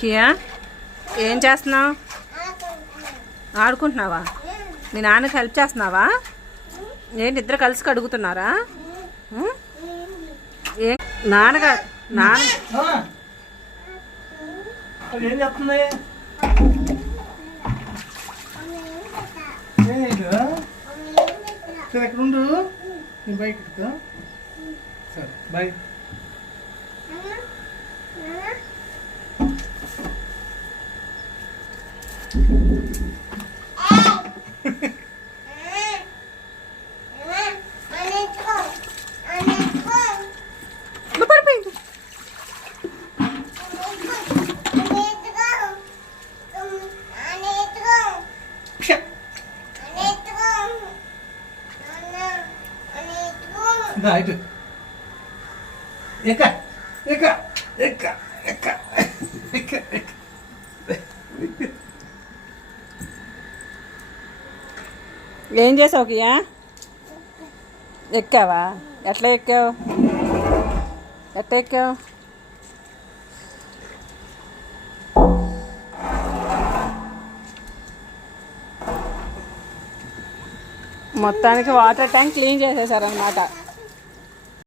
Kia ఏం చేస్తున్నావు? ఆడుకుంటున్నావా? మీ నాన్నకి హెల్ప్ చేస్తున్నావా? ఏంటి ఇద్దరు కలిసి కడుగుతున్నారా? ఏం నాన్నగారు ఏం చెప్తుంది? సరే ఎక్కడ ఉండు, నేను బైక్ ఎక్కుతా. సరే బాయ్. ఇటు ఎక్క ఎక్క ఎక్క ఎక్క ఎక్క ఎక్క. ఏం చేసావు కియా? ఎక్కావా? ఎట్లా ఎక్కావు? మొత్తానికి వాటర్ ట్యాంక్ క్లీన్ చేసేసారనమాట.